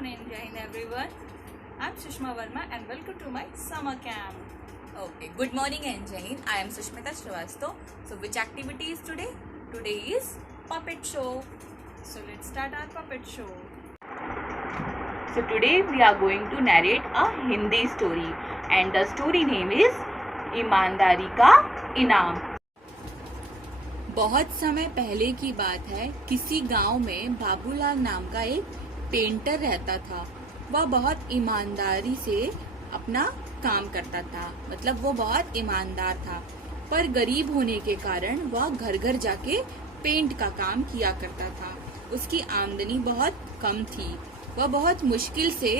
morning, Jai Hind everyone. I'm Sushma Verma and welcome to my summer camp. Okay, good morning and Jai Hind. I am Sushmita Srivastav. So which activity is today? Today is puppet show. So let's start our puppet show. So today we are going to narrate a Hindi story and the story name is ईमानदारी का इनाम। बहुत समय पहले की बात है, किसी गांव में बाबूलाल नाम का एक पेंटर रहता था। वह बहुत ईमानदारी से अपना काम करता था, मतलब वो बहुत ईमानदार था। पर गरीब होने के कारण वह घर घर जाके पेंट का काम किया करता था। उसकी आमदनी बहुत कम थी। वह बहुत मुश्किल से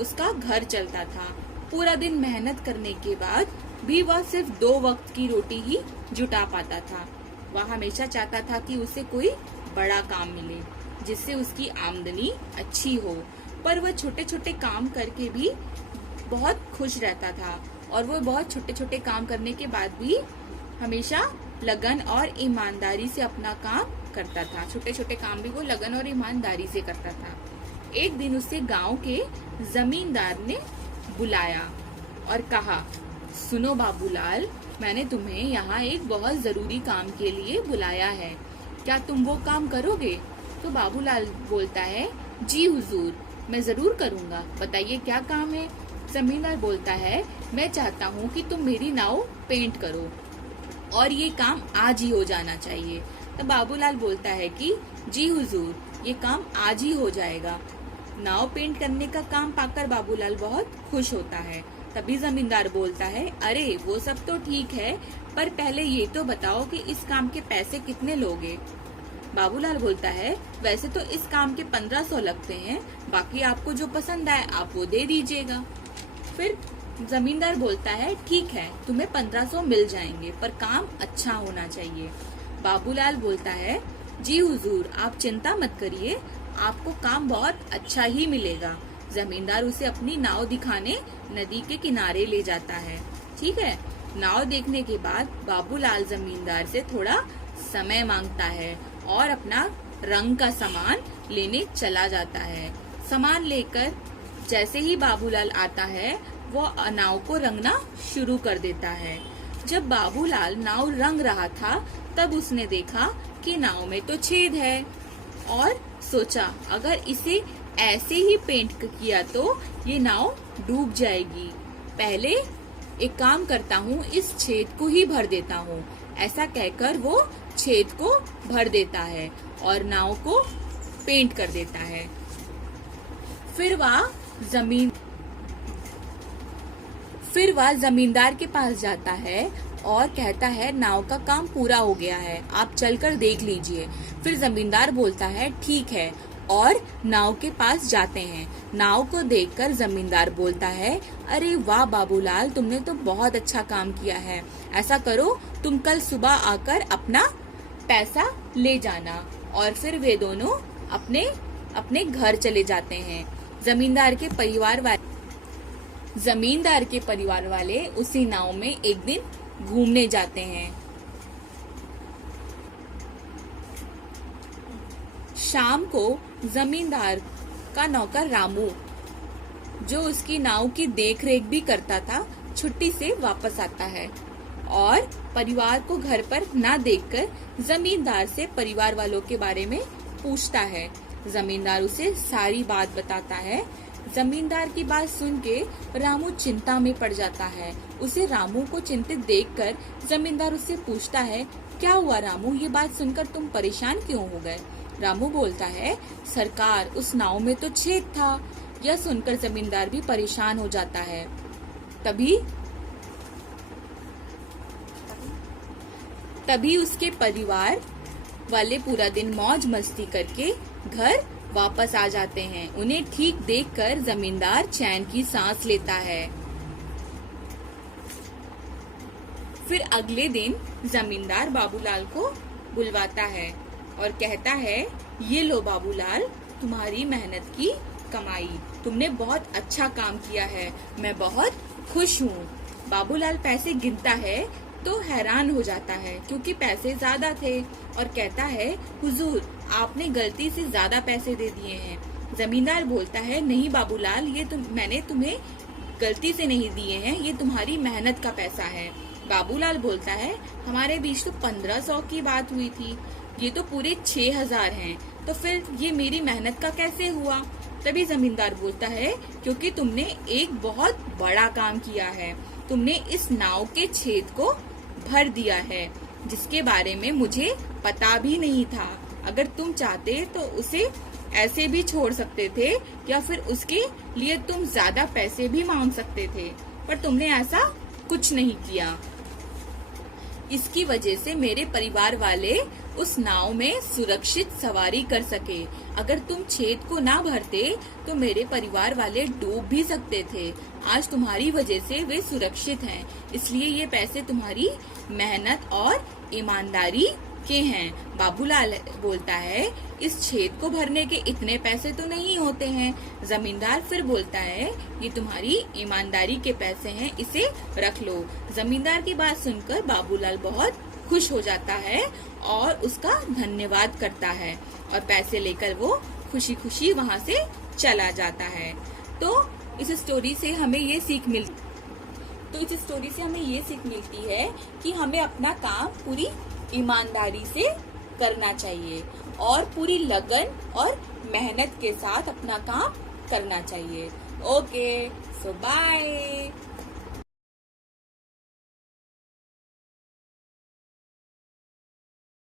उसका घर चलता था। पूरा दिन मेहनत करने के बाद भी वह सिर्फ 2 वक्त की रोटी ही जुटा पाता था। वह हमेशा चाहता था कि उसे कोई बड़ा काम मिले जिससे उसकी आमदनी अच्छी हो, पर वह छोटे छोटे काम करके भी बहुत खुश रहता था और वो बहुत छोटे छोटे काम करने के बाद भी हमेशा लगन और ईमानदारी से अपना काम करता था। छोटे छोटे काम भी वो लगन और ईमानदारी से करता था। एक दिन उसे गांव के जमींदार ने बुलाया और कहा, सुनो बाबूलाल, मैंने तुम्हें यहाँ एक बहुत जरूरी काम के लिए बुलाया है, क्या तुम वो काम करोगे? तो बाबूलाल बोलता है, जी हुजूर, मैं जरूर करूँगा, बताइए क्या काम है? जमींदार बोलता है, मैं चाहता हूँ कि तुम मेरी नाव पेंट करो और ये काम आज ही हो जाना चाहिए। तो बाबूलाल बोलता है कि जी हुजूर, ये काम आज ही हो जाएगा। नाव पेंट करने का काम पाकर बाबूलाल बहुत खुश होता है। तभी जमींदार बोलता है, अरे वो सब तो ठीक है, पर पहले ये तो बताओ कि इस काम के पैसे कितने लोगे? बाबूलाल बोलता है, वैसे तो इस काम के 1500 लगते हैं, बाकी आपको जो पसंद आए आप वो दे दीजिएगा। फिर जमींदार बोलता है, ठीक है, तुम्हें 1500 मिल जाएंगे, पर काम अच्छा होना चाहिए। बाबूलाल बोलता है, जी हुजूर, आप चिंता मत करिए, आपको काम बहुत अच्छा ही मिलेगा। जमींदार उसे अपनी नाव दिखाने नदी के किनारे ले जाता है। ठीक है, नाव देखने के बाद बाबूलाल जमींदार से थोड़ा समय मांगता है और अपना रंग का सामान लेने चला जाता है। सामान लेकर जैसे ही बाबूलाल आता है, वो नाव को रंगना शुरू कर देता है। जब बाबूलाल नाव रंग रहा था, तब उसने देखा कि नाव में तो छेद है और सोचा, अगर इसे ऐसे ही पेंट किया तो ये नाव डूब जाएगी। पहले एक काम करता हूँ, इस छेद को ही भर देता हूँ। ऐसा कहकर वो छेद को भर देता है और नाव को पेंट कर देता है। फिर वह जमींदार के पास जाता है और कहता है, नाव का काम पूरा हो गया है, आप चलकर देख लीजिए। फिर जमींदार बोलता है, ठीक है, और नाव के पास जाते हैं। नाव को देखकर जमींदार बोलता है, अरे वाह बाबूलाल, तुमने तो बहुत अच्छा काम किया है। ऐसा करो, तुम कल सुबह आकर अपना पैसा ले जाना। और फिर वे दोनों अपने अपने घर चले जाते हैं। जमींदार के परिवार वाले उसी नाव में एक दिन घूमने जाते हैं। शाम को जमींदार का नौकर रामू, जो उसकी नाव की देखरेख भी करता था, छुट्टी से वापस आता है और परिवार को घर पर ना देखकर जमींदार से परिवार वालों के बारे में पूछता है। जमींदार उसे सारी बात बताता है। जमींदार की बात सुन के रामू चिंता में पड़ जाता है। उसे रामू को चिंतित देखकर जमींदार उससे पूछता है, क्या हुआ रामू, ये बात सुनकर तुम परेशान क्यों हो गए? रामू बोलता है, सरकार, उस नाव में तो छेद था। यह सुनकर जमींदार भी परेशान हो जाता है। तभी उसके परिवार वाले पूरा दिन मौज मस्ती करके घर वापस आ जाते हैं। उन्हें ठीक देखकर जमींदार चैन की सांस लेता है। फिर अगले दिन जमींदार बाबूलाल को बुलवाता है और कहता है, ये लो बाबूलाल, तुम्हारी मेहनत की कमाई, तुमने बहुत अच्छा काम किया है, मैं बहुत खुश हूँ। बाबूलाल पैसे गिनता है तो हैरान हो जाता है क्योंकि पैसे ज्यादा थे और कहता है, हुजूर, आपने गलती से ज्यादा पैसे दे दिए हैं। जमींदार बोलता है, नहीं बाबूलाल, ये मैंने तुम्हें गलती से नहीं दिए हैं, ये तुम्हारी मेहनत का पैसा है। बाबूलाल बोलता है, हमारे बीच तो 1500 की बात हुई थी, ये तो पूरे 6000 हैं, तो फिर ये मेरी मेहनत का कैसे हुआ? तभी जमींदार बोलता है, क्योंकि तुमने एक बहुत बड़ा काम किया है, तुमने इस नाव के छेद को भर दिया है, जिसके बारे में मुझे पता भी नहीं था। अगर तुम चाहते तो उसे ऐसे भी छोड़ सकते थे, या फिर उसके लिए तुम ज्यादा पैसे भी मांग सकते थे, पर तुमने ऐसा कुछ नहीं किया। इसकी वजह से मेरे परिवार वाले उस नाव में सुरक्षित सवारी कर सके। अगर तुम छेद को ना भरते तो मेरे परिवार वाले डूब भी सकते थे। आज तुम्हारी वजह से वे सुरक्षित हैं, इसलिए ये पैसे तुम्हारी मेहनत और ईमानदारी के हैं। बाबूलाल बोलता है, इस छेद को भरने के इतने पैसे तो नहीं होते हैं। जमींदार फिर बोलता है, ये तुम्हारी ईमानदारी के पैसे हैं, इसे रख लो। जमींदार की बात सुनकर बाबूलाल बहुत खुश हो जाता है और उसका धन्यवाद करता है, और पैसे लेकर वो खुशी खुशी वहाँ से चला जाता है। तो इस स्टोरी से हमें ये सीख मिलती है कि हमें अपना काम पूरी ईमानदारी से करना चाहिए और पूरी लगन और मेहनत के साथ अपना काम करना चाहिए। ओके, सो बाय।